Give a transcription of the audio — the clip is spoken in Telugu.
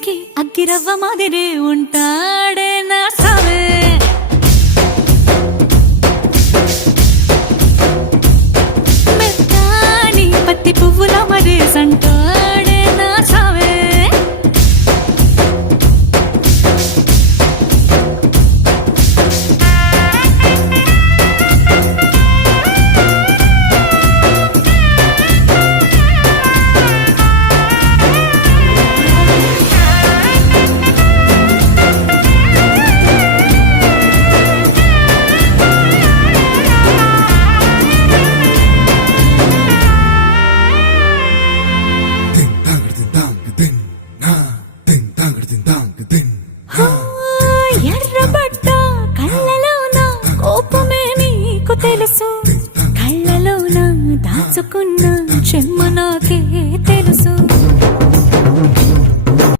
ఇంటికి అగ్గిరవ్వ మాదిరే ఉంటాడే నా సావే. మెత్తాని పత్తి పువ్వుల మరే సంటాడే